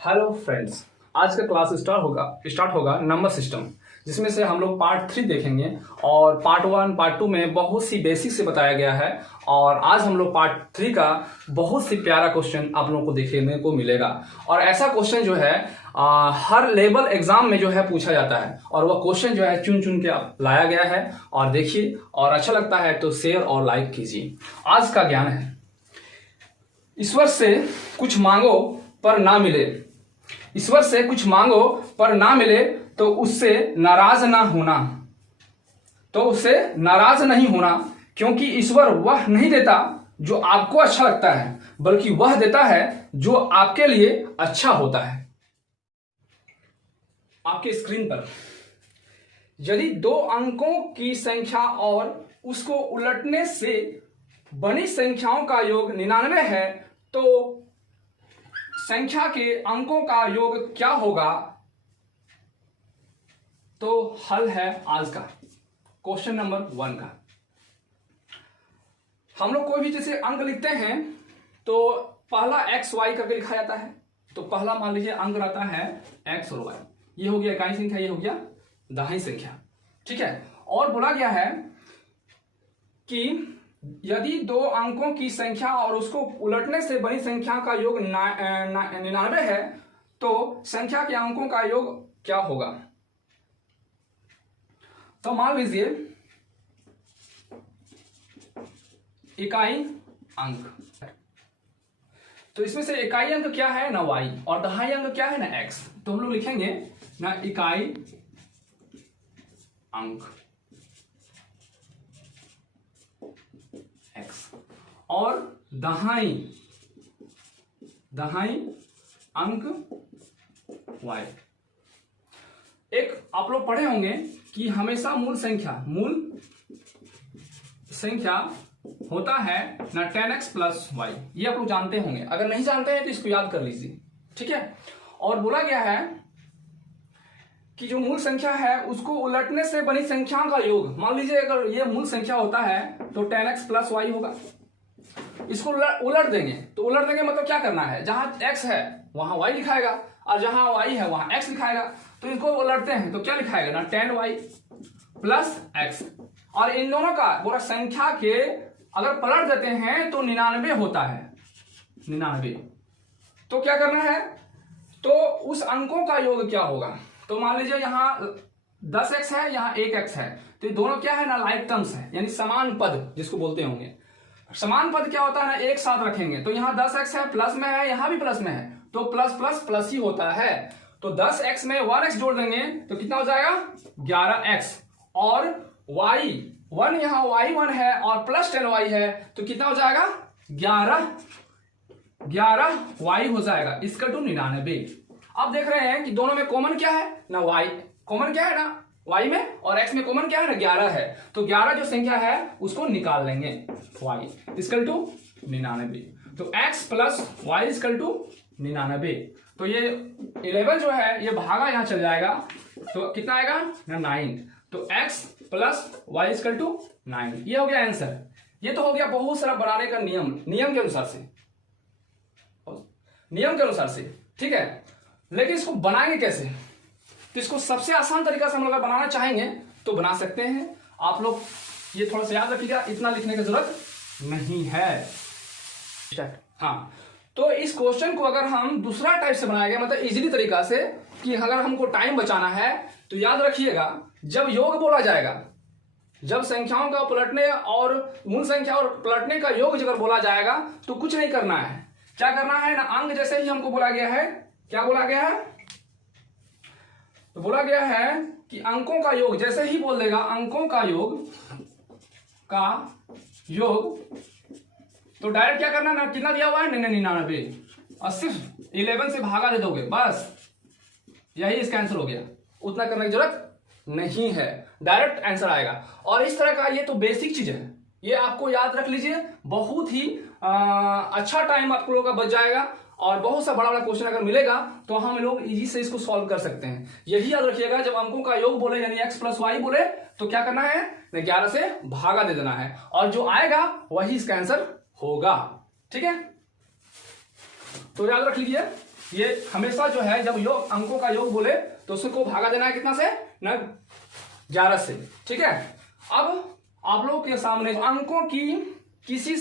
Hello friends, आज का class start होगा नंबर सिस्टम, जिसमें से हम लोग पार्ट 3 देखेंगे। और पार्ट 1 पार्ट 2 में बहुत सी बेसिक से बताया गया है, और आज हम लोग पार्ट 3 का बहुत सी प्यारा क्वेश्चन आप लोगों को देखने को मिलेगा। और ऐसा क्वेश्चन जो है हर लेवल एग्जाम में जो है पूछा जाता है, और वह क्वेश्चन जो है चुन चुन के लाया गया है। और देखिए, और अच्छा लगता है तो शेयर और लाइक कीजिए। आज का ज्ञान है, ईश्वर से कुछ मांगो पर ना मिले, ईश्वर से कुछ मांगो पर ना मिले तो उससे नाराज ना होना, तो उससे नाराज नहीं होना, क्योंकि ईश्वर वह नहीं देता जो आपको अच्छा लगता है, बल्कि वह देता है जो आपके लिए अच्छा होता है। आपके स्क्रीन पर यदि 2 अंकों की संख्या और उसको उलटने से बनी संख्याओं का योग 99 है, तो संख्या के अंकों का योग क्या होगा? तो हल है आज का क्वेश्चन नंबर 1 का। हम लोग कोई भी जैसे अंक लिखते हैं तो पहला एक्स वाई करके लिखा जाता है। तो पहला मान लीजिए अंक रहता है एक्स और वाई, ये हो गया इकाई संख्या, ये हो गया दहाई संख्या, ठीक है। और बोला गया है कि यदि 2 अंकों की संख्या और उसको उलटने से बनी संख्या का योग 99 है, तो संख्या के अंकों का योग क्या होगा? तो मान लीजिए इकाई अंक, तो इसमें से इकाई अंक क्या है ना y, और दहाई अंक क्या है ना x। तो हम लोग लिखेंगे ना इकाई अंक x और दहाई अंक y। एक आप लोग पढ़े होंगे कि हमेशा मूल संख्या होता है ना 10x प्लस वाई, ये आप लोग जानते होंगे। अगर नहीं जानते हैं तो इसको याद कर लीजिए, ठीक है। और बोला गया है कि जो मूल संख्या है उसको उलटने से बनी संख्याओं का योग, मान लीजिए अगर ये मूल संख्या होता है तो 10x प्लस वाई होगा। इसको उलट देंगे, तो उलट देंगे मतलब क्या करना है, जहां x है वहां y लिखाएगा, और जहां y है वहां x लिखाएगा। तो इसको उलटते हैं तो क्या लिखाएगा ना 10y प्लस x, और इन दोनों का पूरा संख्या के अगर पलट देते हैं तो 99 होता है, 99। तो क्या करना है, तो उस अंकों का योग क्या होगा? तो मान लीजिए यहाँ 10x है, यहाँ 1x है, तो ये दोनों क्या है ना लाइक टर्म्स है, यानी समान पद जिसको बोलते होंगे। समान पद क्या होता है ना, एक साथ रखेंगे, तो यहाँ 10x है, प्लस में है, यहाँ भी प्लस में है, तो प्लस प्लस प्लस ही होता है। तो 10x में 1x जोड़ देंगे तो कितना हो जाएगा 11x, और y1 यहाँ y1 है और प्लस 10y है, तो कितना हो जाएगा 11y हो जाएगा, इसका टू 99। अब देख रहे हैं कि दोनों में कॉमन क्या है ना y, कॉमन क्या है ना y में, और x में कॉमन क्या है ना 11 है, तो 11 जो संख्या है उसको निकाल लेंगे, y इक्वल टू 99। तो x plus y equal to 99। तो ये 11 जो है ये भागा यहां चल जाएगा, तो कितना आएगा ना 9। तो x plus y equal to 9, ये हो गया आंसर। ये तो हो गया बहुत सारा बनाने का नियम के अनुसार से, ठीक है। लेकिन इसको बनाएंगे कैसे? तो इसको सबसे आसान तरीका से हम लोग बनाना चाहेंगे तो बना सकते हैं। आप लोग ये थोड़ा सा याद रखिएगा, इतना लिखने की जरूरत नहीं है। हाँ, तो इस क्वेश्चन को अगर हम दूसरा टाइप से बनाएंगे, मतलब इजीली तरीका से, कि अगर हमको टाइम बचाना है, तो याद रखिएगा जब योग बोला जाएगा, जब संख्याओं का पलटने और मूल संख्या और पलटने का योग अगर बोला जाएगा तो कुछ नहीं करना है। क्या करना है ना, अंक जैसे ही हमको बोला गया है, क्या बोला गया है, तो बोला गया है कि अंकों का योग जैसे ही बोल देगा, अंकों का योग, तो डायरेक्ट क्या करना ना, कितना दिया हुआ है 99, और सिर्फ 11 से भागा दे दोगे, बस यही इसका आंसर हो गया। उतना करने की जरूरत नहीं है, डायरेक्ट आंसर आएगा। और इस तरह का ये तो बेसिक चीज है, ये आपको याद रख लीजिए, बहुत ही अच्छा टाइम आप लोगों का बच जाएगा। और बहुत सा बड़ा बड़ा क्वेश्चन अगर मिलेगा तो हम लोग इजी से इसको सॉल्व कर सकते हैं। यही याद रखिएगा, जब अंकों का योग बोले यानी x प्लस वाई बोले तो क्या करना है, 11 से भागा दे देना है, और जो आएगा वही इसका आंसर होगा, ठीक है। तो याद रख लीजिए ये हमेशा जो है जब योग अंकों का योग बोले तो उसको भागा देना है कितना से ना 11 से। ठीक है, अब आप लोगों के सामने अंकों की किसी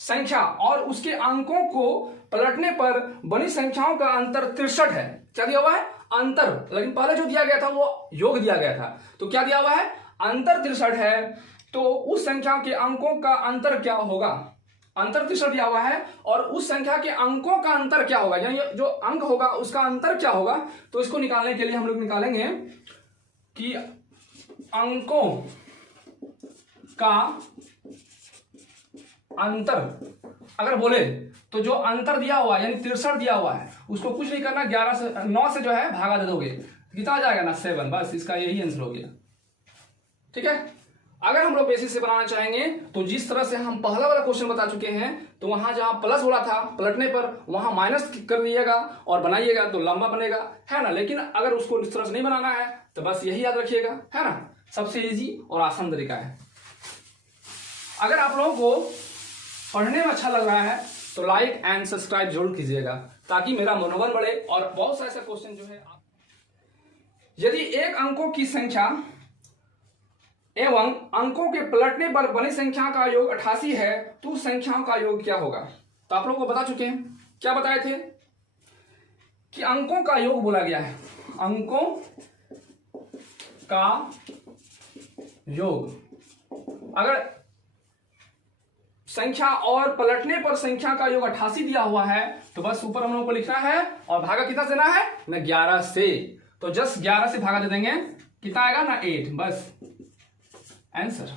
संख्या और उसके अंकों को पलटने पर बनी संख्याओं का अंतर 63 है। क्या दिया हुआ है? अंतर। लेकिन पहले जो दिया गया था वो योग दिया गया था, तो क्या दिया हुआ है? अंतर 63 है। तो उस संख्या के अंकों का अंतर क्या होगा? अंतर 63 दिया हुआ है और उस संख्या के अंकों का अंतर क्या होगा, यानी जो अंक होगा उसका अंतर क्या होगा। तो इसको निकालने के लिए हम लोग निकालेंगे कि अंकों का अंतर अगर बोले तो जो अंतर दिया हुआ है यानी 63 दिया हुआ है उसको कुछ नहीं करना, 11 से 9 से जो है भागा दे दोगे, कितना आ जाएगा ना 7। बस इसका यही आंसर हो गया। ठीक है, अगर हम लोग बेसिस से बनाना चाहेंगे तो जिस तरह से हम पहला वाला क्वेश्चन बता चुके हैं, तो वहां जहां प्लस बोला था पलटने पर वहां माइनस कर दिएगा और बनाइएगा तो लंबा बनेगा, है ना। लेकिन अगर उसको इस तरह से नहीं बनाना है तो बस यही याद रखिएगा, है ना। सबसे इजी और आसान तरीका है। अगर आप लोगों को पढ़ने में अच्छा लग रहा है तो लाइक एंड सब्सक्राइब जरूर कीजिएगा ताकि मेरा मनोबल बढ़े। और बहुत सारे ऐसे क्वेश्चन जो है, यदि एक अंकों की संख्या एवं अंकों के पलटने पर बनी संख्या का योग 88 है तो संख्याओं का योग क्या होगा। तो आप लोगों को बता चुके हैं, क्या बताए थे कि अंकों का योग बोला गया है, अंकों का योग। अगर संख्या और पलटने पर संख्या का योग 88 दिया हुआ है तो बस ऊपर हम लोगों को लिखना है और भागा कितना देना है ना 11 से। तो जस्ट 11 से भागा दे देंगे, कितना आएगा ना 8। बस आंसर।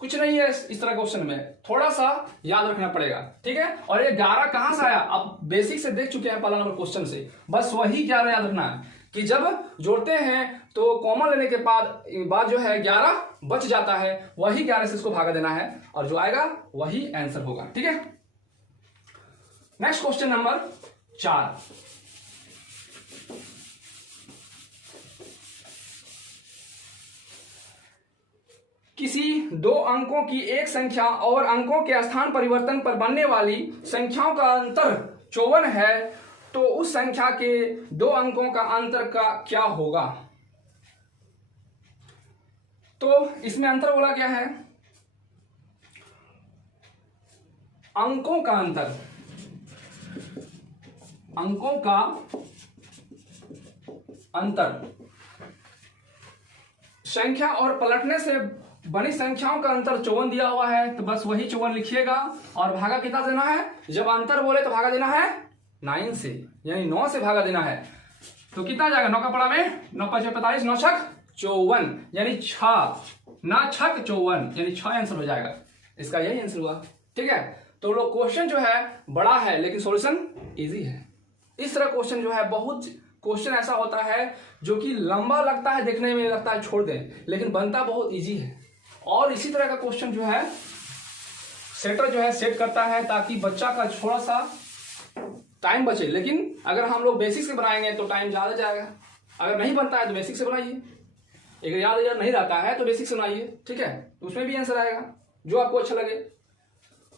कुछ नहीं है इस तरह क्वेश्चन में, थोड़ा सा याद रखना पड़ेगा। ठीक है, और ये 11 कहां से आया, आप बेसिक से देख चुके हैं पहला नंबर क्वेश्चन से। बस वही 11 याद रखना है कि जब जोड़ते हैं तो कॉमन लेने के बाद जो है 11 बच जाता है, वही 11 से इसको भागा देना है और जो आएगा वही आंसर होगा। ठीक है, नेक्स्ट क्वेश्चन नंबर 4। किसी दो अंकों की एक संख्या और अंकों के स्थान परिवर्तन पर बनने वाली संख्याओं का अंतर 54 है तो उस संख्या के दो अंकों का अंतर का क्या होगा। तो इसमें अंतर बोला गया है अंकों का अंतर, अंकों का अंतर। संख्या और पलटने से बनी संख्याओं का अंतर 54 दिया हुआ है तो बस वही 54 लिखिएगा और भागा कितना देना है, जब अंतर बोले तो भागा देना है 9 से, यानी 9 से भागा देना है। तो कितना जाएगा 9 का पड़ा में 9 5 45 9 छक 54 यानी 6 ना छक 54 यानी 6 आंसर हो जाएगा। इसका यही आंसर हुआ। ठीक है, तो लोग क्वेश्चन जो है बड़ा है लेकिन सॉल्यूशन इजी है। इस तरह क्वेश्चन जो है, बहुत क्वेश्चन ऐसा होता है जो कि लंबा लगता है देखने में, लगता है छोड़ दें, लेकिन बनता बहुत इजी है। और इसी तरह का क्वेश्चन जो है सेटर जो है सेट करता है ताकि बच्चा का थोड़ा सा टाइम बचे। लेकिन अगर हम लोग बेसिक से बनाएंगे तो टाइम ज्यादा जाएगा। अगर नहीं बनता है तो बेसिक से बनाइए, अगर याद नहीं रहता है तो बेसिक से बनाइए। ठीक है, तो उसमें भी आंसर आएगा जो आपको अच्छा लगे।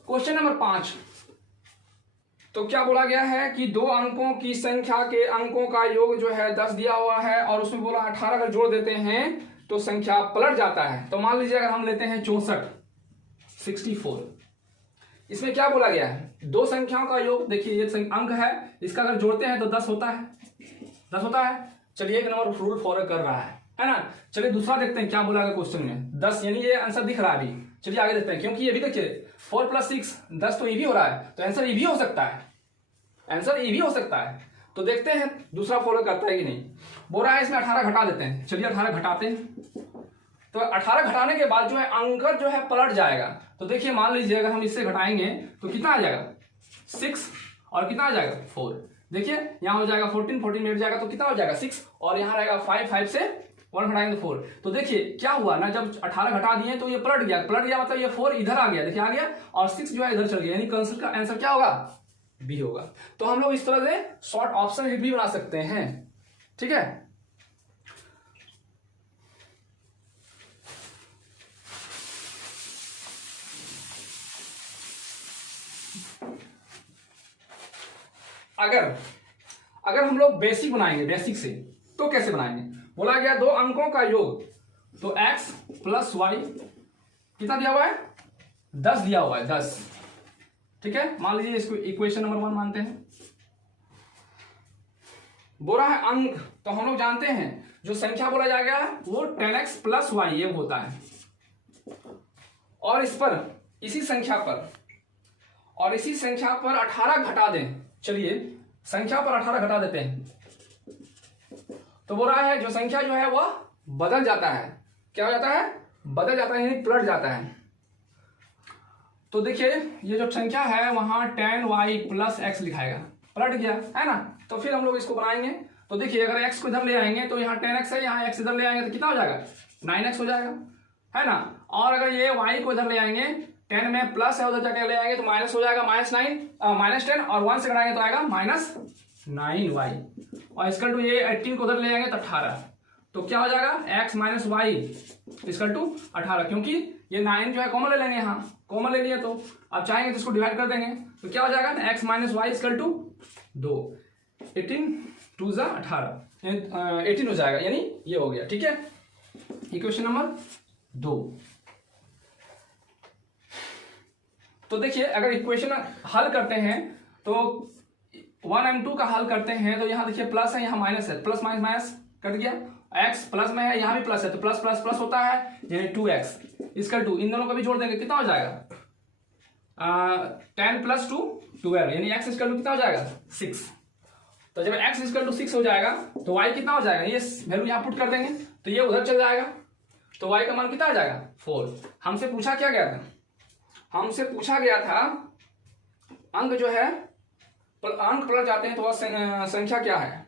क्वेश्चन नंबर 5, तो क्या बोला गया है कि दो अंकों की संख्या के अंकों का योग जो है 10 दिया हुआ है और उसमें बोला 18 अगर जोड़ देते हैं तो संख्या पलट जाता है। तो मान लीजिए अगर हम लेते हैं 64। इसमें क्या बोला गया है, दो संख्याओं का योग, देखिए ये अंक है, इसका अगर जोड़ते हैं तो 10 होता है, 10 होता है। चलिए एक नंबर रूल फॉलो कर रहा है ना। चलिए दूसरा देखते हैं क्या बोला गया क्वेश्चन में, 10 यानी ये आंसर दिख रहा है अभी। चलिए आगे देखते हैं, क्योंकि ये भी देखिए 4 + 6 10 तो ये भी हो रहा है, तो आंसर ये भी हो सकता है, आंसर ये भी हो सकता है। तो देखते हैं दूसरा फॉलो करता है कि नहीं। बोल रहा है इसमें 18 घटा देते हैं, चलिए 18 घटाते हैं। तो 18 घटाने के बाद जो है अंक जो है पलट जाएगा। तो देखिए मान लीजिए अगर हम इससे घटाएंगे तो कितना आ जाएगा 6 और कितना आ जाएगा 4। देखिए यहाँ हो जाएगा 14 मिनट जाएगा तो कितना हो जाएगा 6 और यहाँ रहेगा 5 से 1 घटाएंगे तो 4। तो देखिए क्या हुआ ना, जब 18 घटा दिए तो ये पलट गया मतलब ये 4 इधर आ गया, देखिए आ गया, और 6 जो है इधर चल गया, यानी आंसर का आंसर क्या होगा बी होगा। तो हम लोग इस तरह से शॉर्ट ऑप्शन हिट भी बना सकते हैं। ठीक है, अगर हम लोग बेसिक बनाएंगे, बेसिक से, तो कैसे बनाएंगे? बोला गया दो अंकों का योग, तो x प्लस वाई कितना दिया हुआ है? 10 दिया हुआ है, 10। ठीक है, मान लीजिए इसको इक्वेशन नंबर 1 मानते हैं। बोला है अंक, तो हम लोग जानते हैं जो संख्या बोला जाएगा वो 10x प्लस वाई ये होता है। और इस पर, इसी संख्या पर 18 घटा दें। चलिए संख्या पर 18 घटा देते हैं, तो बोल रहा है जो संख्या जो है वह बदल जाता है। क्या हो जाता है? बदल जाता है, यानी पलट जाता है। तो देखिए ये जो संख्या है वहां 10y प्लस x लिखाएगा, पलट गया है ना। तो फिर हम लोग इसको बनाएंगे, तो देखिए अगर x को इधर ले आएंगे तो यहाँ 10x है, यहाँ x इधर ले आएंगे तो कितना हो जाएगा? 9x हो जाएगा, है ना। और अगर ये y को इधर ले आएंगे, 10 में प्लस है, उधर जाके ले आएंगे तो माइनस हो जाएगा, -10, और 1 से घटाएंगे तो आएगा -9y। और इसकल टू ये 18 को उधर ले आएंगे तो 18, तो क्या हो जाएगा? x minus Y equal to 18, क्योंकि ये 9 जो है कॉमन ले लेंगे, यहाँ कॉमन ले लिए तो अब चाहेंगे तो इसको डिवाइड कर देंगे, तो क्या हो जाएगा? x minus Y equal to 2, 18 2 ज़ा 18, 18 हो जाएगा, यानी ये हो गया। ठीक है, इक्वेशन नंबर 2। तो देखिए अगर इक्वेशन हल करते हैं तो 1 और 2 का हल करते हैं, तो यहाँ देखिए प्लस है, यहाँ माइनस है, प्लस माइनस माइनस कट गया, x प्लस में है, यहाँ भी प्लस है, तो प्लस प्लस प्लस होता है, यानी 2x इसका 2, इन दोनों को भी जोड़ देंगे, कितना हो जाएगा? 10 प्लस 2 12, यानी x इसका 2 कितना हो जाएगा? 6। तो जब x इसका 2 6 हो जाएगा तो y कितना हो जाएगा? ये वैल्यू यहाँ पुट कर देंगे तो ये उधर चल जाएगा, तो y का मान कितना आ जाएगा? 4। हमसे पूछा क्या गया था? हमसे पूछा गया था अंक जो है, पर अंक पलट जाते हैं तो वह संख्या क्या है?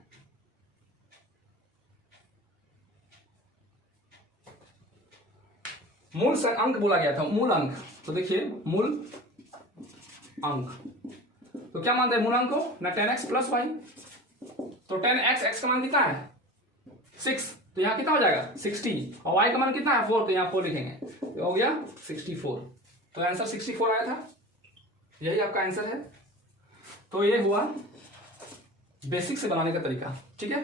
मूल अंक बोला गया था, मूल अंक। तो देखिए मूल अंक, तो क्या मानते हैं मूल अंक को? ना 10x प्लस वाई, तो 10x, x का मान कितना है? 6, तो यहाँ कितना हो जाएगा? 60, और y का मान कितना है? 4, तो यहाँ 4 लिखेंगे, तो हो गया 64। तो आंसर 64 आया था, यही आपका आंसर है। तो ये हुआ बेसिक से बनाने का तरीका। ठीक है,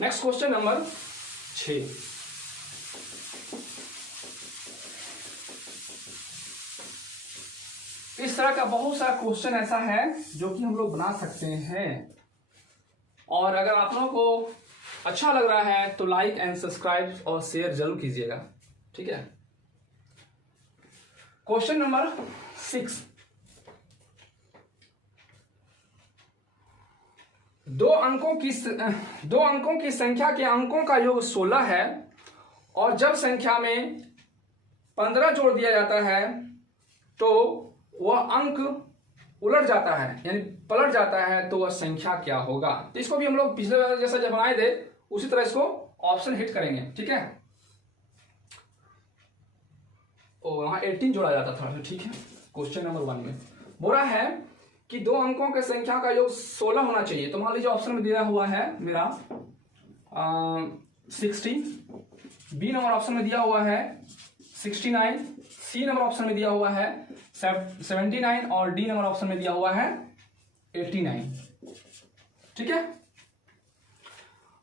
नेक्स्ट क्वेश्चन नंबर 6। इस तरह का बहुत सारा क्वेश्चन ऐसा है जो कि हम लोग बना सकते हैं, और अगर आप लोगों को अच्छा लग रहा है तो लाइक एंड सब्सक्राइब और शेयर जरूर कीजिएगा। ठीक है, क्वेश्चन नंबर 6। दो अंकों की संख्या के अंकों का योग 16 है, और जब संख्या में 15 जोड़ दिया जाता है तो वह अंक उलट जाता है, यानी पलट जाता है, तो वह संख्या क्या होगा? तो इसको भी हम लोग पिछले बार जैसा जब बनाए थे उसी तरह इसको ऑप्शन हिट करेंगे। ठीक है, वहां 18 जोड़ा जाता था। ठीक है, क्वेश्चन नंबर 1 में बोला है कि दो अंकों के संख्या का योग 16 होना चाहिए। तो मान लीजिए ऑप्शन में दिया हुआ है मेरा 60, बी नंबर ऑप्शन में दिया हुआ है 69, सी नंबर ऑप्शन में दिया हुआ है 79, और डी नंबर ऑप्शन में दिया हुआ है 89। ठीक है,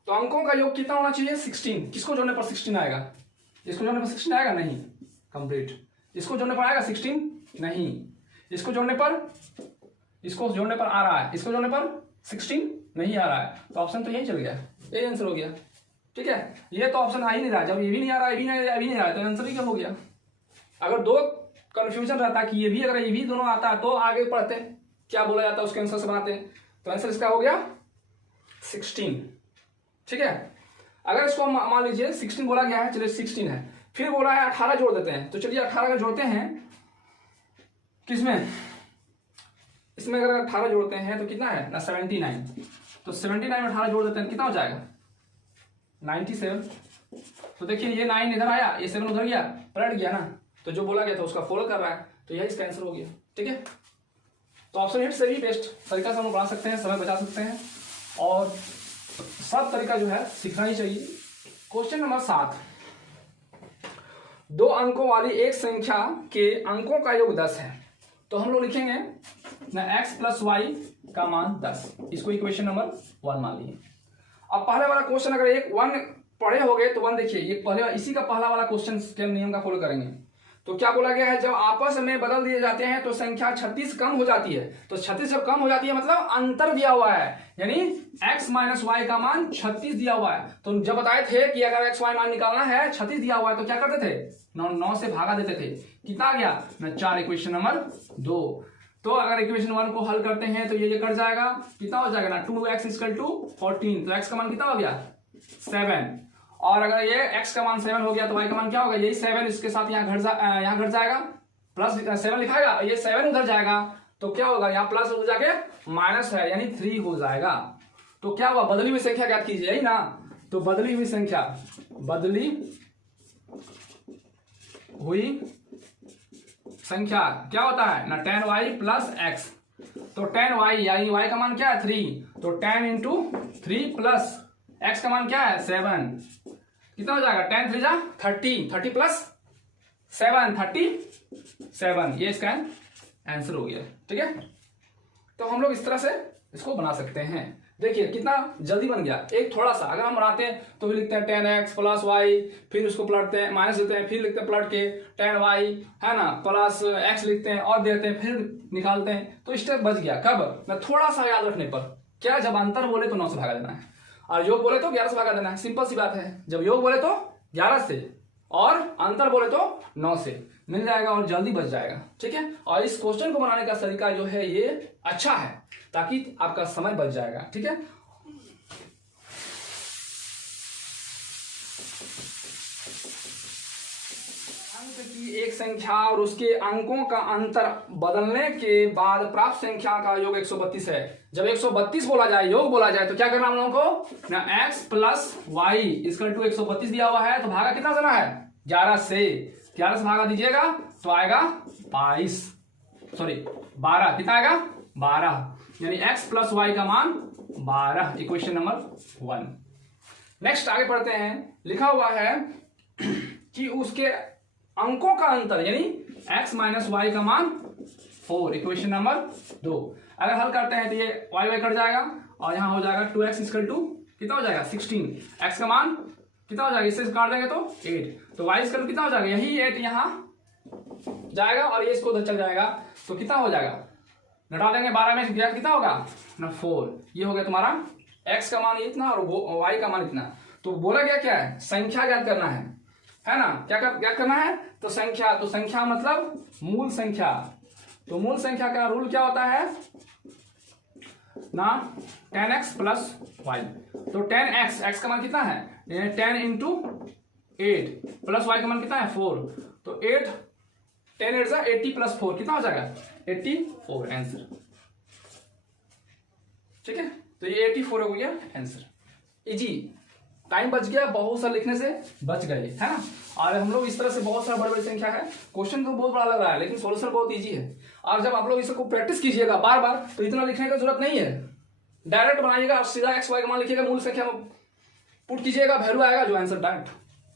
तो अंकों का योग कितना होना चाहिए? 16। किसको जोड़ने पर 16 आएगा? इसको जोड़ने पर 16 आएगा? नहीं, कंप्लीट। इसको जोड़ने पर आएगा 16? नहीं। इसको जोड़ने पर आ रहा है, इसको जोड़ने पर 16 नहीं आ रहा है, तो ऑप्शन तो यही चल गया, यही आंसर हो गया। ठीक है, ये तो ऑप्शन आ ही नहीं रहा, जब ये भी नहीं आ रहा, ये भी नहीं आ रहा, तो आंसर ही क्या हो गया? अगर दो कंफ्यूजन रहता कि ये भी, अगर ये भी दोनों आता तो आगे पढ़ते क्या बोला जाता उसके आंसर से बनाते, तो आंसर इसका हो गया 16। ठीक है, अगर इसको मान लीजिए 16 बोला गया है, चलिए 16 है, फिर बोला है 18 जोड़ देते हैं, तो चलिए 18 का जोड़ते हैं, किसमें? इसमें अगर 18 जोड़ते हैं तो कितना है ना? 79, तो 79 में 18 जोड़ देते हैं, कितना हो जाएगा? 97। तो देखिए ये 9 इधर आया, ये 7 उधर गया, पलट गया ना, तो जो बोला गया था उसका फॉलो कर रहा है, तो यही इसका आंसर हो गया। ठीक है, तो ऑप्शन हिट से भी बेस्ट तरीका से हम बना सकते हैं, समय बचा सकते हैं, और सब तरीका जो है सीखना ही चाहिए। Question number 7। दो अंकों वाली एक संख्या के अंकों का योग 10 है, तो हम लोग लिखेंगे ना x प्लस वाई का मान 10, इसको इक्वेशन नंबर 1 मान लीजिए। अब पहले वाला क्वेश्चन अगर एक 1 पढ़े हो गए तो 1 देखिए, ये पहले इसी का पहला वाला क्वेश्चन के नियम का फॉलो करेंगे। तो क्या बोला गया है, जब आपस में बदल दिए जाते हैं तो संख्या 36 कम हो जाती है। तो 36 जब कम हो जाती है मतलब अंतर दिया हुआ है, यानी x माइनस वाई का मान 36 दिया हुआ है। तो जब बताए थे कि अगर x y मान निकालना है 36 दिया हुआ है तो क्या करते थे, 9 से भागा देते थे। कितना आ गया ना 4, इक्वेशन नंबर 2। तो अगर इक्वेशन 1 को हल करते हैं तो ये कट जाएगा, कितना हो जाएगा ना 2x इक्वल टू 14। तो x का मान कितना हो गया 7, और अगर ये x का मान 7 हो गया तो y का मान क्या होगा, यही 7 इसके साथ यहाँ घट जाएगा, प्लस 7 लिखाएगा, ये 7 उधर जाएगा तो क्या होगा, यहाँ प्लस उधर जाके माइनस है यानी 3 हो जाएगा। तो क्या हुआ, बदली हुई संख्या ज्ञात कीजिए, यही ना। तो बदली हुई संख्या क्या होता है ना 10y प्लस x। तो 10y यानी y का मान क्या है 3, तो 10 इंटू 3 प्लस x का मान क्या है 7, कितना हो जाएगा 10 3 जा 30 प्लस 7 37, ये इसका आंसर हो गया। ठीक है, तो हम लोग इस तरह से इसको बना सकते हैं। देखिए कितना जल्दी बन गया। एक थोड़ा सा अगर हम बनाते हैं तो लिखते हैं 10x प्लस वाई, फिर उसको पलटते हैं माइनस देते हैं, फिर लिखते हैं पलट के 10y है ना प्लस x लिखते हैं और देते हैं, फिर निकालते हैं। तो स्टेप बच गया। कब ना थोड़ा सा याद रखने पर, क्या जब अंतर बोले तो 9 से भागा देना है और योग बोले तो 11 से भागा देना है। सिंपल सी बात है, जब योग बोले तो 11 से और अंतर बोले तो 9 से मिल जाएगा और जल्दी बच जाएगा। ठीक है, और इस क्वेश्चन को बनाने का तरीका जो है ये अच्छा है ताकि आपका समय बच जाएगा। ठीक है, अंक की एक संख्या और उसके अंकों का अंतर बदलने के बाद प्राप्त संख्या का योग 132 है। जब 132 बोला जाए, योग बोला जाए, तो क्या करना हम लोगों को ना x plus Y equal to 132 दिया हुआ है तो भागा कितना देना है 11 से। 11 से भागा दीजिएगा तो आएगा 12, कितना आएगा 12, यानी x प्लस वाई का मान 12, इक्वेशन नंबर 1। नेक्स्ट आगे पढ़ते हैं। लिखा हुआ है कि उसके अंकों का अंतर यानी x माइनस वाई का मान 4, इक्वेशन नंबर 2। अगर हल करते हैं तो ये y कट जाएगा और यहाँ हो जाएगा 2x इक्वल टू कितना हो जाएगा 16। x का मान कितना हो जाएगा, इससे काट देंगे तो 8, तो y इक्वल टू कितना हो जाएगा, यही 8 यहाँ जाएगा और ये इसको उधर चल जाएगा तो कितना हो जाएगा, घटा देंगे 12 में कितना होगा ना 4। ये हो गया तुम्हारा x का मान इतना और y का मान इतना। तो बोला गया क्या है, संख्या ज्ञात करना है ना। क्या ज्ञात करना है, तो संख्या मतलब मूल संख्या। तो मूल संख्या का रूल क्या होता है ना 10x प्लस वाई। तो 10x, x का मान कितना है 10 इंटू 8 प्लस वाई का मान कितना है 4, तो 8 10 8 80 प्लस 4 कितना हो जाएगा 84 आंसर। ठीक है, तो ये 84 हो गया आंसर। इजी, टाइम बच गया, बहुत सा लिखने से बच गए, है ना। और हम लोग इस तरह से बहुत सारा बड़ी बड़ी संख्या है, क्वेश्चन तो बहुत बड़ा लग रहा है लेकिन सॉल्यूशन बहुत इजी है। और जब आप लोग इसको प्रैक्टिस कीजिएगा बार बार तो इतना लिखने की जरूरत नहीं है, डायरेक्ट बनाइएगा, सीधा एक्स वाई का मान लिखिएगा, मूल संख्या में पुट कीजिएगा, वैल्यू आएगा जो आंसर डायरेक्ट।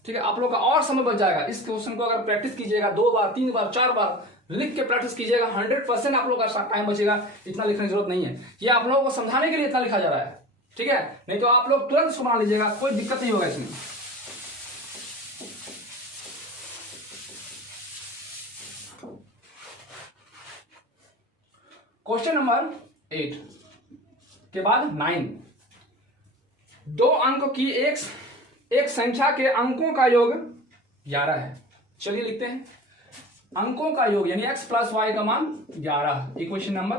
ठीक है, आप लोग का और समय बच जाएगा। इस क्वेश्चन को अगर प्रैक्टिस कीजिएगा 2 बार 3 बार 4 बार लिख के प्रैक्टिस कीजिएगा, 100% आप लोग का टाइम बचेगा। इतना लिखने की जरूरत नहीं है, ये आप लोगों को समझाने के लिए इतना लिखा जा रहा है। ठीक है, नहीं तो आप लोग तुरंत इसको बना लीजिएगा, कोई दिक्कत नहीं होगा इसमें। क्वेश्चन नंबर 8 के बाद 9, 2 अंक की एक संख्या के अंकों का योग 11 है। चलिए लिखते हैं, अंकों का योग यानी x प्लस वाई का मान 11, इक्वेशन नंबर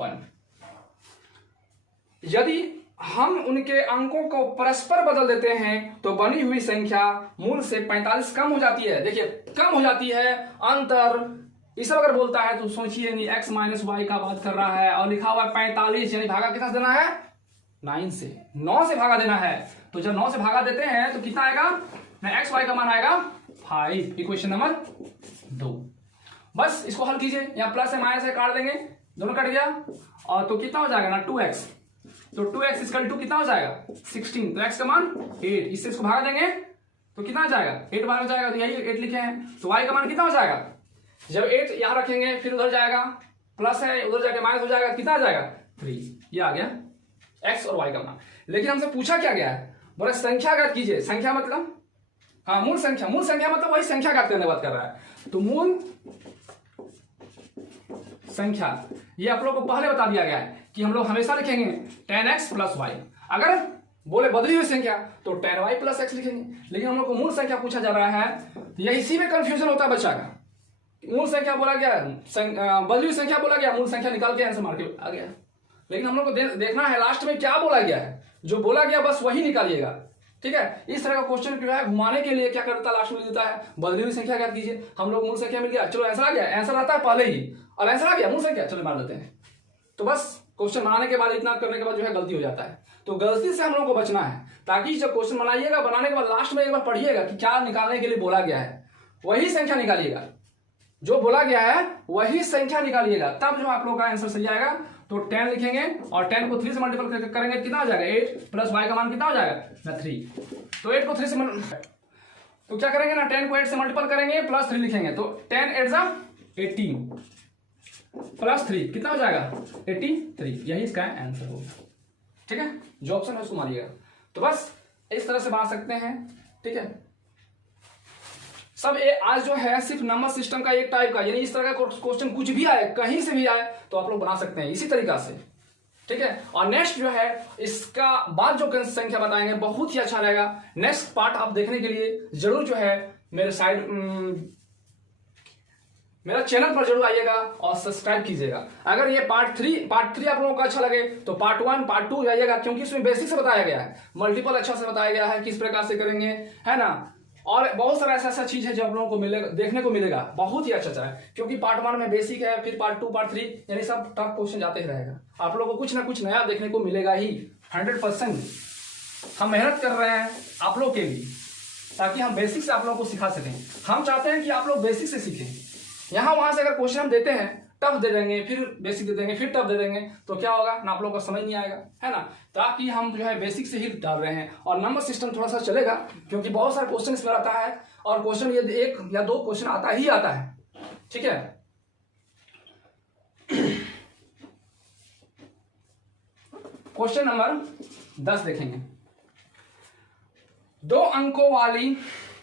1। यदि हम उनके अंकों को परस्पर बदल देते हैं तो बनी हुई संख्या मूल से 45 कम हो जाती है। देखिए कम हो जाती है, अंतर इस अगर बोलता है तो सोचिए नहीं, x माइनस वाई का बात कर रहा है और लिखा हुआ है 45, यानी भागा कितना देना है 9 से, 9 से भागा देना है। तो जब 9 से भागा देते हैं तो कितना आएगा ना x वाई का मान आएगा 5, इक्वेशन नंबर 2। बस इसको हल कीजिए, यहाँ प्लस है माइनस है काट देंगे, दोनों कट गया और तो कितना हो जाएगा ना 2x, तो 2x इक्वल टू कितना हो जाएगा 16, तो x का मान 8, इससे इसको भागा देंगे तो कितना आ जाएगा 8 बार हो जाएगा, तो यही 8 लिखे हैं। तो y का मान कितना हो जाएगा, जब 8 यहां रखेंगे फिर उधर जाएगा प्लस है, उधर जाके माइनस हो जाएगा, कितना आ जाएगा 3। ये आ गया एक्स और वाई का मान। लेकिन हमसे पूछा क्या गया है, बोला संख्या ज्ञात कीजिए। संख्या मतलब हाँ मूल संख्या, मूल संख्या मतलब वही संख्या ज्ञात करने की बात कर रहा है। तो मूल संख्या ये आप लोग को पहले बता दिया गया है कि हम लोग हमेशा लिखेंगे tan x प्लस वाई। अगर बोले बदली हुई संख्या तो tan y प्लस एक्स लिखेंगे। लेकिन हम लोग को मूल संख्या पूछा जा रहा है, यह इसी में कंफ्यूजन होता है बच्चा का। मूल संख्या बोला गया, बदली हुई संख्या बोला गया, मूल संख्या निकाल के आंसर मार के आ गया। लेकिन हम लोग को देखना है लास्ट में क्या बोला गया है, जो बोला गया बस वही निकालिएगा। ठीक है, इस तरह का क्वेश्चन जो है घुमाने के लिए क्या करता है, लास्ट में देता है बदली हुई संख्या ज्ञात कीजिए। हम लोग मूल संख्या मिल गया, चलो आंसर आ गया, आंसर आता है पहले ही और आंसर आ गया मूल संख्या, चलो मार देते हैं। तो बस क्वेश्चन बनाने के बाद इतना करने के बाद जो है गलती हो जाता है। तो गलती से हम लोग को बचना है, ताकि जब क्वेश्चन बनाइएगा, बनाने के बाद लास्ट में एक बार पढ़िएगा कि क्या निकालने के लिए बोला गया है, वही संख्या निकालिएगा। जो बोला गया है वही संख्या निकालिएगा, तब जो आप लोग का आंसर सही आएगा। तो 10 लिखेंगे और 10 को 3 से मल्टीपल करेंगे, कितना हो जाएगा 8 प्लस y का मान कितना हो जाएगा ना 3। तो 8 को 3 से तो क्या करेंगे ना 10 को 8 से मल्टीपल करेंगे प्लस 3 लिखेंगे, तो 10 8 जा 18 प्लस 3 कितना हो जाएगा 83। यही इसका आंसर होगा। ठीक है, जो ऑप्शन है उसको मारिएगा। तो बस इस तरह से बना सकते हैं। ठीक है, सब आज जो है सिर्फ नंबर सिस्टम का एक टाइप का, यानी इस तरह का क्वेश्चन कुछ भी आए, कहीं से भी आए, तो आप लोग बना सकते हैं इसी तरीका से। ठीक है, और नेक्स्ट जो है इसका बाद जो संख्या बताएंगे बहुत ही अच्छा रहेगा। नेक्स्ट पार्ट आप देखने के लिए जरूर जो है मेरे साइड मेरा चैनल पर जरूर आइएगा और सब्सक्राइब कीजिएगा। अगर ये पार्ट थ्री आप लोगों को अच्छा लगे तो पार्ट 1 पार्ट 2 जाइएगा, क्योंकि इसमें बेसिक से बताया गया है, मल्टीपल अच्छा से बताया गया है, किस प्रकार से करेंगे, है ना। और बहुत सारा ऐसा चीज है जो आप लोगों को मिलेगा, देखने को मिलेगा, बहुत ही अच्छा है। क्योंकि पार्ट 1 में बेसिक है, फिर पार्ट 2 पार्ट 3 यानी सब टफ क्वेश्चन जाते ही रहेगा। आप लोगों को कुछ ना कुछ नया देखने को मिलेगा ही 100%। हम मेहनत कर रहे हैं आप लोग के लिए, ताकि हम बेसिक से आप लोगों को सिखा सकें। हम चाहते हैं कि आप लोग बेसिक से सीखें। यहाँ वहां से अगर क्वेश्चन हम देते हैं, टफ दे देंगे, फिर बेसिक दे देंगे, फिर टफ दे देंगे, तो क्या होगा ना, आप लोगों को समझ नहीं आएगा, है ना। ताकि हम जो है बेसिक से ही डाल रहे हैं और नंबर सिस्टम थोड़ा सा चलेगा, क्योंकि बहुत सारे क्वेश्चन इसमें आता है और क्वेश्चन ये 1 या 2 क्वेश्चन आता ही आता है। ठीक है, क्वेश्चन नंबर 10 देखेंगे। 2 अंकों वाली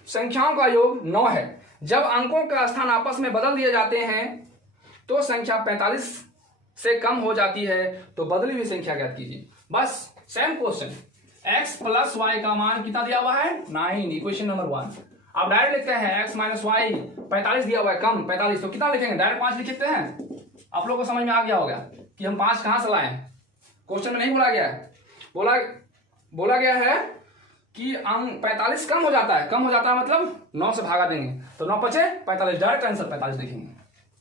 संख्याओं का योग 9 है। जब अंकों का स्थान आपस में बदल दिए जाते हैं तो संख्या 45 से कम हो जाती है, तो बदली हुई संख्या ज्ञात कीजिए। बस same question, x plus Y का मान कितना दिया हुआ है 9, इक्वेशन नंबर 1। आप डायरेक्ट लिखते हैं x माइनस वाई, 45 दिया हुआ है कम 45, तो कितना लिखेंगे, डायरेक्ट 5 लिख सकते हैं। आप लोगों को समझ में आ गया होगा कि हम 5 कहां से लाए। क्वेश्चन में नहीं बोला गया है, बोला गया है कि अंक 45 कम हो जाता है, मतलब 9 से भागा देंगे, तो 9 बचे 45, डायरेक्ट आंसर 45 लिखेंगे।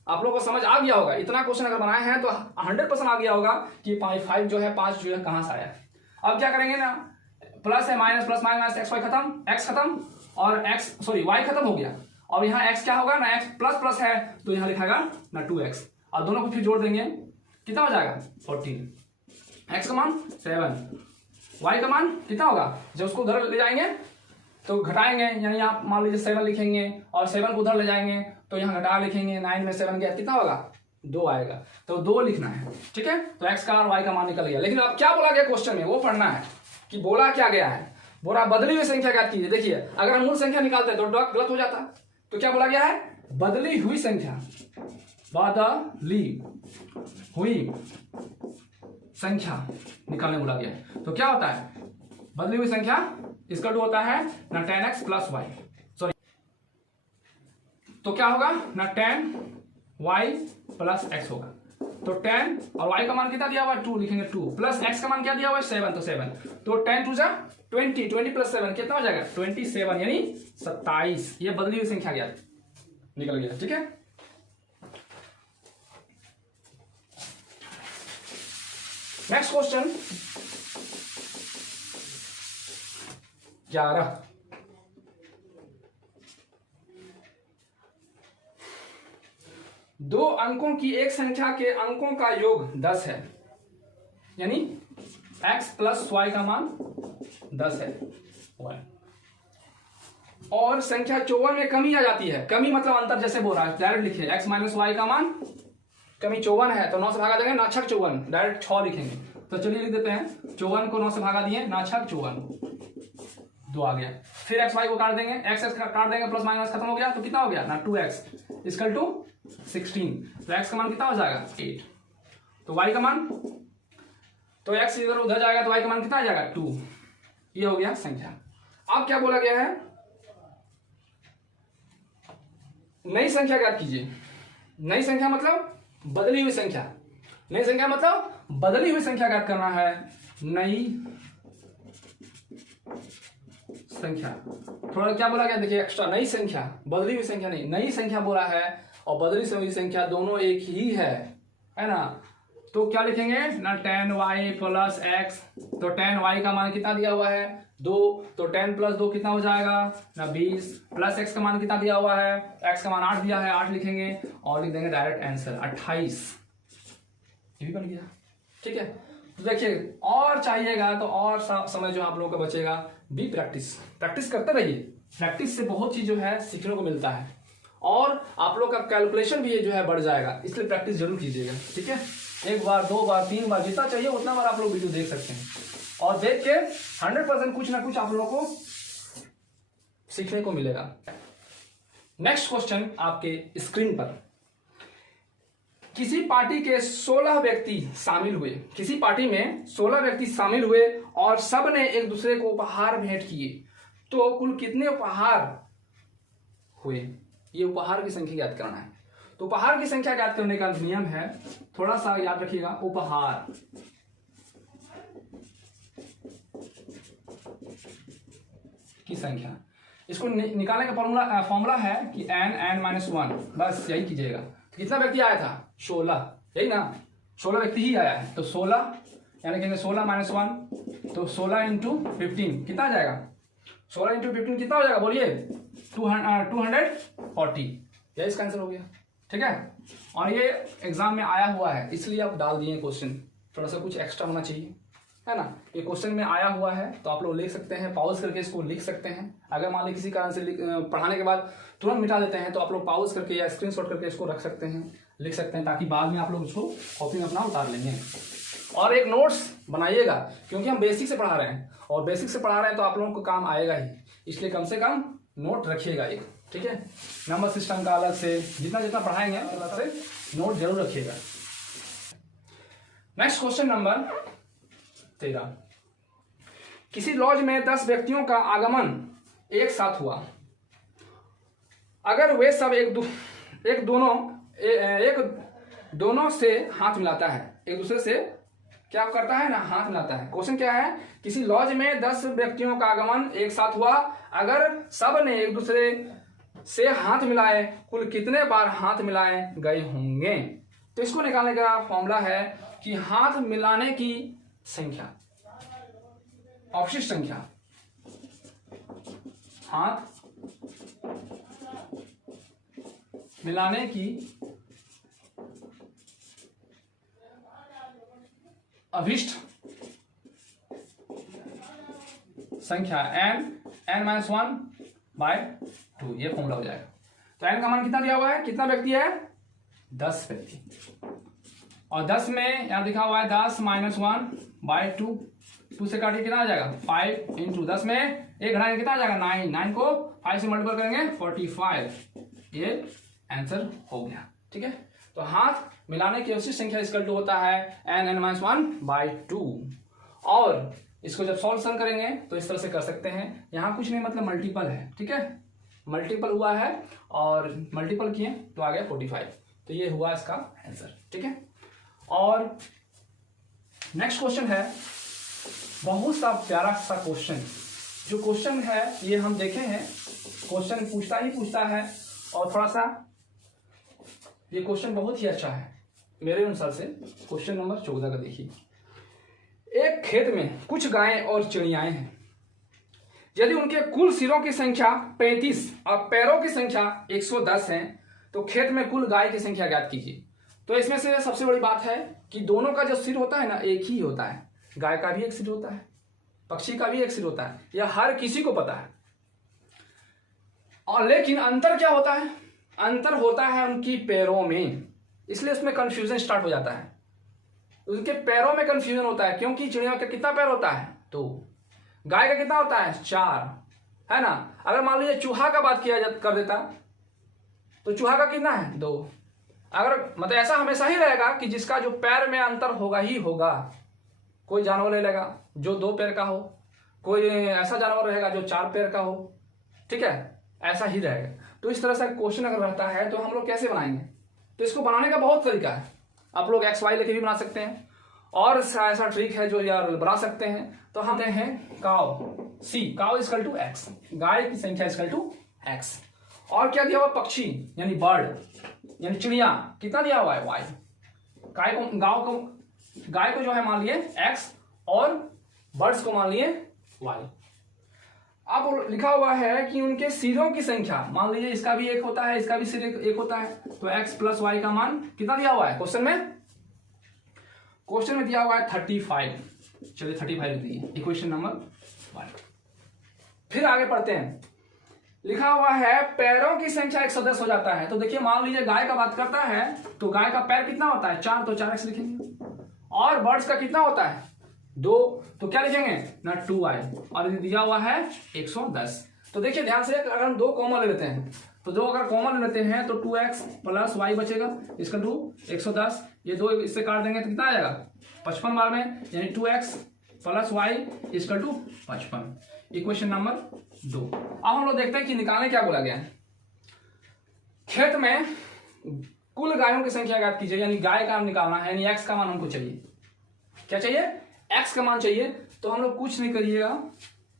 आप लोगों को समझ आ गया होगा, इतना क्वेश्चन अगर बनाए हैं तो 100% आ गया होगा कि 5 जो है 5 जो है कहां से आया। अब क्या करेंगे ना, प्लस है minus, plus minus X Y खत्म, एक्स खत्म और वाई खत्म हो गया। और यहाँ एक्स क्या होगा ना, एक्स प्लस प्लस है तो यहाँ लिखाएगा ना 2x, और दोनों को फिर जोड़ देंगे, कितना हो जाएगा 14। एक्स का मान 7, y का मान कितना होगा, जब उसको उधर ले जाएंगे तो घटाएंगे, यानी आप मान लीजिए 7 लिखेंगे और 7 को उधर ले जाएंगे तो यहाँ घटा लिखेंगे, 9 में 7 गया कितना होगा 2 आएगा, तो 2 लिखना है। ठीक है, तो x का और y का मान निकल गया। लेकिन अब क्या बोला गया क्वेश्चन में, वो पढ़ना है कि बोला क्या गया है। बोला बदली हुई संख्या ज्ञात कीजिए। देखिए अगर हम मूल संख्या निकालते हैं तो गलत हो जाता, तो क्या बोला गया है, बदली हुई संख्या, बदली हुई संख्या निकालने बोला गया है। तो क्या होता है, बदली हुई संख्या इसका टू होता है ना tan x plus Y, sorry, तो क्या होगा ना tan y प्लस x होगा। तो tan और y का मान कितना दिया हुआ है 2 लिखेंगे, 2 प्लस x का मान क्या दिया हुआ है 7, तो 7, तो tan 2 जा 20, 20 प्लस 7 कितना हो जाएगा 27, यानी 27। ये बदली हुई संख्या गया निकल गया। ठीक है, नेक्स्ट क्वेश्चन 11। दो अंकों की एक संख्या के अंकों का योग 10 है, यानी x प्लस वाई का मान 10 है, और संख्या 54 में कमी आ जाती है। कमी मतलब अंतर, जैसे बोल रहा है डायरेक्ट लिखिए x माइनस वाई का मान कमी 54 है तो 9 से भागा देंगे, ना छक 54, डायरेक्ट 6 लिखेंगे। तो चलिए लिख देते हैं 54 को 9 से भागा दिए, ना छक 54, 2 आ गया। फिर एक्स वाई को काट देंगे, एक्स एक्स काट देंगे, प्लस माइनस खत्म हो गया तो कितना हो गया ना 2x इक्वल टू 16। तो x का मान कितना हो जाएगा 8। तो y का मान, तो x इधर उधर जाएगा तो y का मान कितना आ जाएगा 2। ये हो गया संख्या। अब क्या बोला गया है, नई संख्या ज्ञात कीजिए। नई संख्या मतलब बदली हुई संख्या, नई संख्या मतलब बदली हुई संख्या ज्ञात करना है। नई संख्या, थोड़ा क्या बोला गया देखिए एक्स्ट्रा, नई संख्या, बदली हुई संख्या नहीं, नई संख्या बोला है और बदली हुई संख्या दोनों एक ही है ना। तो क्या लिखेंगे ना 10y प्लस x, तो 10y का मान कितना दिया हुआ है 2, तो 10 प्लस 2 कितना हो जाएगा ना 20, प्लस x का मान कितना दिया हुआ है, x का मान 8 दिया है, 8 लिखेंगे और लिख देंगे डायरेक्ट आंसर 28। ये भी बन गया, ठीक है। तो देखिए और चाहिएगा तो और समय जो आप लोगों का बचेगा, बी प्रैक्टिस करते रहिए। प्रैक्टिस से बहुत चीज जो है सीखने को मिलता है और आप लोग का कैलकुलेशन भी ये जो है बढ़ जाएगा, इसलिए प्रैक्टिस जरूर कीजिएगा, ठीक है। 1 बार 2 बार 3 बार जितना चाहिए उतना बार आप लोग वीडियो देख सकते हैं और देख के 100% कुछ ना कुछ आप लोगों को सीखने को मिलेगा। नेक्स्ट क्वेश्चन आपके स्क्रीन पर, किसी पार्टी के 16 व्यक्ति शामिल हुए, किसी पार्टी में 16 व्यक्ति शामिल हुए और सब ने एक दूसरे को उपहार भेंट किए, तो कुल कितने उपहार हुए। ये उपहार की संख्या ज्ञात करना है। तो उपहार की संख्या ज्ञात करने का नियम है, थोड़ा सा याद रखिएगा, उपहार की संख्या, इसको निकालने का फॉर्मूला है कि n-1, बस यही कीजिएगा। तो कितना व्यक्ति आया था 16, यही ना 16 व्यक्ति ही आया है, तो 16 यानी कहेंगे 16 - 1, तो 16 × 15 कितना आ जाएगा, 16 × 15 कितना हो जाएगा बोलिए 240, यही इसका आंसर हो गया, ठीक है। और ये एग्जाम में आया हुआ है इसलिए आप डाल दिए क्वेश्चन, थोड़ा सा कुछ एक्स्ट्रा होना चाहिए, है ना। ये क्वेश्चन में आया हुआ है तो आप लोग लिख सकते हैं, पॉज करके इसको लिख सकते हैं। अगर मान ली किसी कारण से पढ़ाने के बाद तुरंत मिटा देते हैं तो आप लोग पॉज करके या स्क्रीनशॉट करके इसको रख सकते हैं, लिख सकते हैं, ताकि बाद में आप लोग उसको कॉपी में अपना उतार लेंगे। और एक नोट्स बनाइएगा, क्योंकि हम बेसिक से पढ़ा रहे हैं और बेसिक से पढ़ा रहे हैं तो आप लोगों को काम आएगा ही, इसलिए कम से कम नोट रखिएगा एक, ठीक है। नंबर सिस्टम का अलग से, जितना जितना पढ़ाएंगे अलग से नोट जरूर रखिएगा। नेक्स्ट क्वेश्चन नंबर 13, किसी लॉज में 10 व्यक्तियों का आगमन एक साथ हुआ। अगर वे सब एक दोनों से हाथ मिलाता है, एक दूसरे से क्या करता है ना हाथ मिलाता है। क्वेश्चन क्या है, किसी लॉज में 10 व्यक्तियों का आगमन एक साथ हुआ, अगर सब ने एक दूसरे से हाथ मिलाए, कुल कितने बार हाथ मिलाए गए होंगे। तो इसको निकालने का फॉर्मूला है कि हाथ मिलाने की संख्या, अवशिष्ट संख्या, हाथ मिलाने की अभिष्ट संख्या n-1/2, ये फॉर्मूला हो जाएगा। तो n का मान कितना दिया हुआ है, कितना व्यक्ति है 10 व्यक्ति, और 10 में यहां लिखा हुआ है 10 - 1/2, 2 से काटिए कितना आ जाएगा 5 × 10 में एक घटाएंगे कितना आ जाएगा 9, 9 को 5 से मल्टीपल करेंगे 45, ये आंसर हो गया, ठीक है। तो हाथ मिलाने की अवशिष्ट संख्या इक्वल टू होता है n-1/2, और इसको जब सॉल्यूशन करेंगे तो इस तरह से कर सकते हैं, यहाँ कुछ नहीं मतलब मल्टीपल है, ठीक है, मल्टीपल हुआ है और मल्टीपल किए तो आ गया 45, तो ये हुआ इसका आंसर, ठीक है। और नेक्स्ट क्वेश्चन है, बहुत सा प्यारा सा क्वेश्चन, जो क्वेश्चन है ये हम देखे हैं, क्वेश्चन पूछता है और थोड़ा सा ये क्वेश्चन बहुत ही अच्छा है मेरे अनुसार से। क्वेश्चन नंबर 14 का देखिए, एक खेत में कुछ गायें और चिड़ियाएं हैं, यदि उनके कुल सिरों की संख्या 35 और पैरों की संख्या 110 है, तो खेत में कुल गाय की संख्या ज्ञात कीजिए। तो इसमें से सबसे बड़ी बात है कि दोनों का जो सिर होता है ना एक ही होता है, गाय का भी एक सिर होता है, पक्षी का भी एक सिर होता है, यह हर किसी को पता है। और लेकिन अंतर क्या होता है, अंतर होता है उनकी पैरों में, इसलिए उसमें कंफ्यूजन स्टार्ट हो जाता है, उनके पैरों में कंफ्यूजन होता है, क्योंकि चिड़िया का कितना पैर होता है? 2। गाय का कितना होता है? 4, है ना। अगर मान लीजिए चूहा का बात किया कर देता तो चूहा का कितना है? 2। अगर मतलब ऐसा हमेशा ही रहेगा कि जिसका जो पैर में अंतर होगा ही होगा, कोई जानवर ले लेगा जो 2 पैर का हो, कोई ऐसा जानवर रहेगा जो 4 पैर का हो, ठीक है, ऐसा ही रहेगा। तो इस तरह से क्वेश्चन अगर रहता है तो हम लोग कैसे बनाएंगे? तो इसको बनाने का बहुत तरीका है, आप लोग एक्स वाई लेके भी बना सकते हैं, और ऐसा ट्रिक है जो यार बना सकते हैं। तो हम हैं काव, सी काव इक्वल टू एक्स, गाय की संख्या इक्वल टू एक्स, और क्या दिया हुआ? पक्षी यानी बर्ड यानी चिड़िया, कितना दिया हुआ है? वाई। गाय को जो है मान लिए एक्स और बर्ड्स को मान लिए वाई। अब लिखा हुआ है कि उनके सिरों की संख्या, मान लीजिए इसका भी 1 होता है, इसका भी सिर 1 होता है, तो x प्लस वाई का मान कितना दिया हुआ है क्वेश्चन में? क्वेश्चन में दिया हुआ है 35। चलिए 35 लिख दिए, इक्वेशन नंबर 1। फिर आगे पढ़ते हैं, लिखा हुआ है पैरों की संख्या 110 हो जाता है। तो देखिए मान लीजिए गाय का बात करता है तो गाय का पैर कितना होता है? 4, तो 4x लिखेंगे, और बर्ड्स का कितना होता है? 2, तो क्या लिखेंगे ना? 2y, और दिया हुआ है 110। तो देखिए ध्यान से, अगर हम 2 कॉमन ले लेते हैं तो 2 अगर कॉमन ले लेते हैं तो 2x प्लस वाई बचेगा, इसका 2 110, ये 2 इससे काट देंगे तो कितना आ जाएगा? 55 बार में, यानी 2x प्लस वाई इसका 2 55। Equation number 2। अब हम लोग देखते हैं कि निकालने क्या बोला गया है। खेत में कुल गायों की संख्या ज्ञात कीजिए, यानी गाय का निकालना है, यानी x का मान हमको चाहिए। क्या चाहिए? x का मान चाहिए। तो हम लोग कुछ नहीं करिएगा,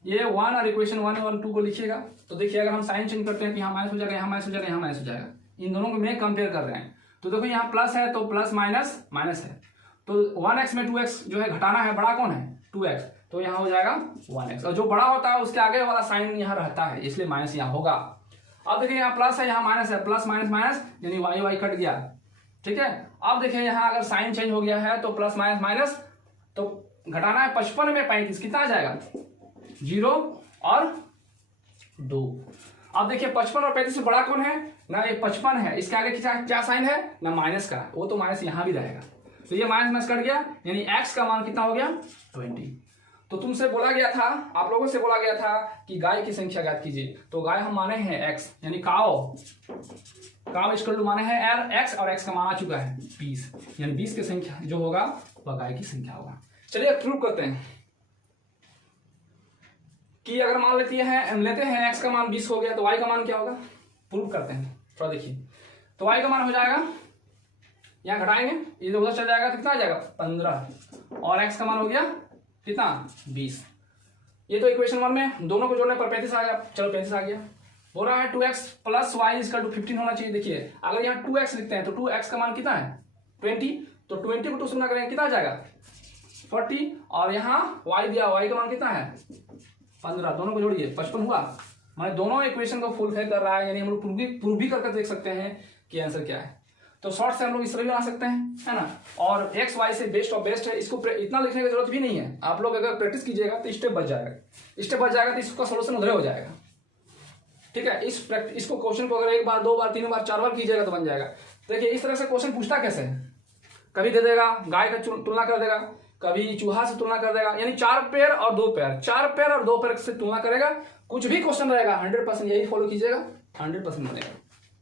ये 1 और इक्वेशन 1 और 2 को लिखिएगा। तो देखिए अगर हम साइन चेंज करते हैं तो यहाँ माइनस हो जाएगा, यहाँ माइनस हो जाएगा, यहाँ माइनस हो जाएगा, इन दोनों को में कंपेयर कर रहे हैं। तो देखो यहाँ प्लस है तो प्लस माइनस माइनस है, तो 1x में 2x जो है घटाना है, बड़ा कौन है? 2x, तो यहाँ हो जाएगा 1x, और जो बड़ा होता है उसके आगे वाला साइन यहाँ रहता है, इसलिए माइनस यहाँ होगा। अब देखिए यहाँ प्लस है, यहाँ माइनस है, प्लस माइनस माइनस यानी वाई वाई कट गया, ठीक है। अब देखिए यहाँ अगर साइन चेंज हो गया है तो प्लस माइनस माइनस, तो घटाना है 55 में 35, कितना आ जाएगा? 0 और 2। अब देखिए 55 और 35 से बड़ा कौन है? ना ये 55 है, इसके आगे क्या साइन है? ना माइनस का, वो तो माइनस यहाँ भी रहेगा, तो ये माइनस माइनस कट गया, यानी x का मान कितना हो गया? 20। तो तुमसे बोला गया था, आप लोगों से बोला गया था कि गाय की संख्या ज्ञात कीजिए। तो गाय हम माने हैं x, यानी काव इक्वल टू माने हैं x, और x का मान आ चुका है 20, यानी 20 की संख्या जो होगा वह गाय की संख्या होगा। चलिए प्रूव करते हैं कि अगर मान लेते हैं x का मान 20 हो गया तो y का मान क्या होगा? प्रूव करते हैं, थोड़ा देखिए। तो y का मान हो जाएगा, यहाँ घटाएंगे, इधर उधर चल जाएगा तो कितना आ जाएगा? 15, और x का मान हो गया कितना? 20। ये तो इक्वेशन 1 में दोनों को जोड़ने पर 35 आ गया। चलो 35 आ गया। हो रहा है 2x plus Y equal to 15 होना चाहिए। देखिए अगर यहाँ 2x लिखते हैं तो 2x का मान कितना है? 20, तो 20 को 2 से गुणा करेंगे कितना आ जाएगा? 40, और यहाँ y दिया, y का मान कितना है? 15, दोनों को जोड़िए 55 हुआ। माने दोनों इक्वेशन को फुलफिल कर रहा है, यानी हम लोग प्रूव भी करके देख सकते हैं कि आंसर क्या है। तो शॉर्ट से हम लोग इस तरह भी बना सकते हैं, है ना। और एक्स वाई से बेस्ट ऑफ बेस्ट है, इसको इतना लिखने की जरूरत भी नहीं है। आप लोग अगर प्रैक्टिस कीजिएगा तो स्टेप बच जाएगा, तो इसका सोल्यूशन उधर हो जाएगा, ठीक है। इसको क्वेश्चन को अगर 1 बार 2 बार 3 बार 4 बार कीजिएगा तो बन जाएगा। देखिए इस तरह से क्वेश्चन पूछता कैसे है, कभी दे देगा गाय का तुलना कर देगा, कभी चूहा से तुलना कर देगा, यानी 4 पैर और 2 पैर, 4 पैर और 2 पैर से तुलना करेगा। कुछ भी क्वेश्चन रहेगा 100% यही फॉलो कीजिएगा, 100% बनेगा,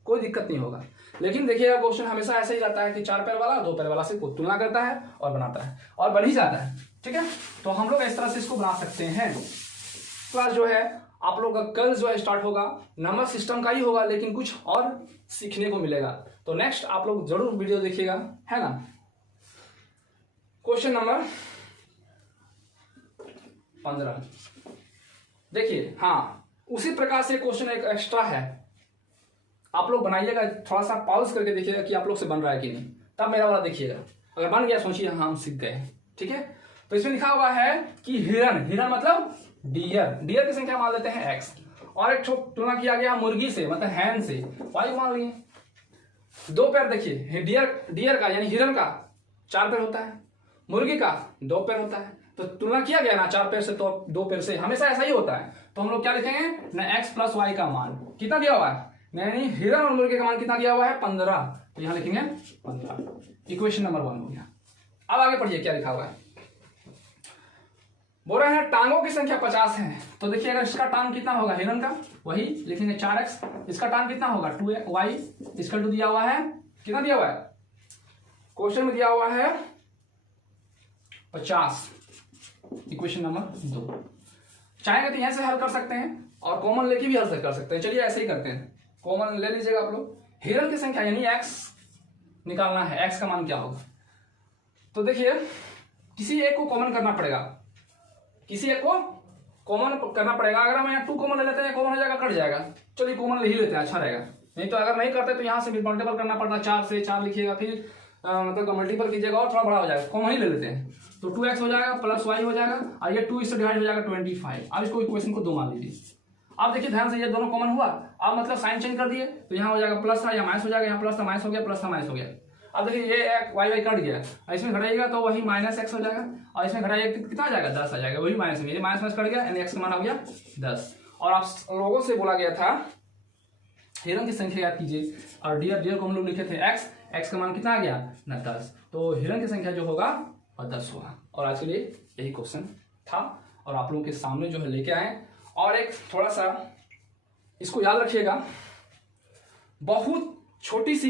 कोई दिक्कत नहीं होगा। लेकिन देखिएगा क्वेश्चन हमेशा ऐसे ही जाता है कि 4 पैर वाला 2 पैर वाला से तुलना करता है और बनाता है और बन ही जाता है, ठीक है। तो हम लोग इस तरह से इसको बना सकते हैं। क्लास जो है आप लोग का कल जो है स्टार्ट होगा, नंबर सिस्टम का ही होगा, लेकिन कुछ और सीखने को मिलेगा। तो नेक्स्ट आप लोग जरूर वीडियो देखिएगा, है ना। क्वेश्चन नंबर 15 देखिए, हाँ उसी प्रकार से क्वेश्चन एक एक्स्ट्रा है, आप लोग बनाइएगा, थोड़ा सा पॉज करके देखिएगा कि आप लोग से बन रहा है कि नहीं, तब मेरा वाला देखिएगा। अगर बन गया सोचिए हाँ हम सीख गए, ठीक है। तो इसमें लिखा हुआ है कि हिरन मतलब डियर की संख्या मान लेते हैं x, और एक तुलना किया गया मुर्गी से मतलब हैन से, y मान लिए। 2 पैर देखिए, डियर का यानी हिरन का 4 पैर होता है, मुर्गी का 2 पैर होता है, तो तुलना किया गया ना 4 पैर से तो 2 पैर से, हमेशा ऐसा ही होता है। तो हम लोग क्या लिखेंगे ना, x प्लस वाई का मान कितना दिया हुआ है नहीं, हिरन और मुर्गे का मान कितना दिया हुआ है 15, तो यहां लिखेंगे 15। इक्वेशन नंबर 1 हो गया। अब आगे पढ़िए क्या लिखा हुआ है। बोल रहे हैं टांगों की संख्या 50 है, तो देखिए अगर इसका टांग कितना होगा हिरन का, वही लिखेंगे 4x, इसका टांग कितना होगा 2y, इसका टू दिया हुआ है, कितना दिया हुआ है क्वेश्चन में दिया हुआ है 50। Equation number 2। चाहेंगे तो यहां से हल कर सकते हैं और कॉमन लेके भी हल कर सकते हैं। चलिए ऐसे ही करते हैं, कॉमन ले लीजिएगा आप लोग। हिरन की संख्या यानी x निकालना है, x का मान क्या होगा। तो देखिए किसी एक को कॉमन करना पड़ेगा, किसी एक को कॉमन करना पड़ेगा। अगर हम यहाँ 2 कॉमन ले लेते हैं, कॉमन हो जाएगा, कट जाएगा। चलिए कॉमन ले ही लेते हैं, अच्छा रहेगा। नहीं तो अगर नहीं करते तो यहाँ से फिर मल्टीपल करना पड़ता है, 4 से 4 लिखिएगा, फिर मतलब मल्टीपल कीजिएगा और थोड़ा बड़ा हो जाएगा। कॉमन ही ले लेते हैं, तो 2x हो जाएगा प्लस y हो जाएगा, और ये 2 इससे डिवाइड हो जाएगा 25। अब इसको इक्वेशन को 2 मान लीजिए। अब देखिए ध्यान से, ये दोनों कॉमन हुआ, अब मतलब साइन चेंज कर दिए, तो यहाँ हो जाएगा प्लस था या माइनस हो जाएगा, यहाँ प्लस था माइनस हो गया, प्लस था माइनस हो गया। अब देखिए ये वाई वाई कट गया, इसमें घटाइएगा तो वही -x हो जाएगा, और इसमें घटाइएगा कितना आ जाएगा 10 आ जाएगा, वही माइनस में, ये माइनस माइनस कट गया, यानी x का मान आ गया 10। और आप लोगों से बोला गया था हिरन की संख्या याद कीजिए, और डियर को हम लोग लिखे थे x का मान कितना आ गया ना 10, तो हिरन की संख्या जो होगा वह 10 होगा। और आज के लिए यही क्वेश्चन था, और आप लोगों के सामने जो है लेके आए। और एक थोड़ा सा इसको याद रखिएगा, बहुत छोटी सी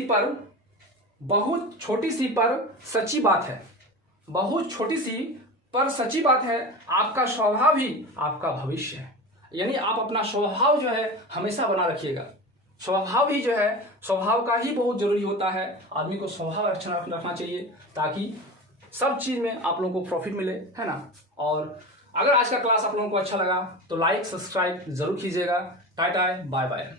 पर सच्ची बात है, बहुत छोटी सी पर सच्ची बात है, आपका स्वभाव ही आपका भविष्य है। यानी आप अपना स्वभाव जो है हमेशा बना रखिएगा। स्वभाव ही जो है, स्वभाव का ही बहुत जरूरी होता है। आदमी को स्वभाव अच्छा रखना चाहिए, ताकि सब चीज में आप लोगों को प्रॉफिट मिले, है ना। और अगर आज का क्लास आप लोगों को अच्छा लगा तो लाइक सब्सक्राइब जरूर कीजिएगा। Tata bye bye.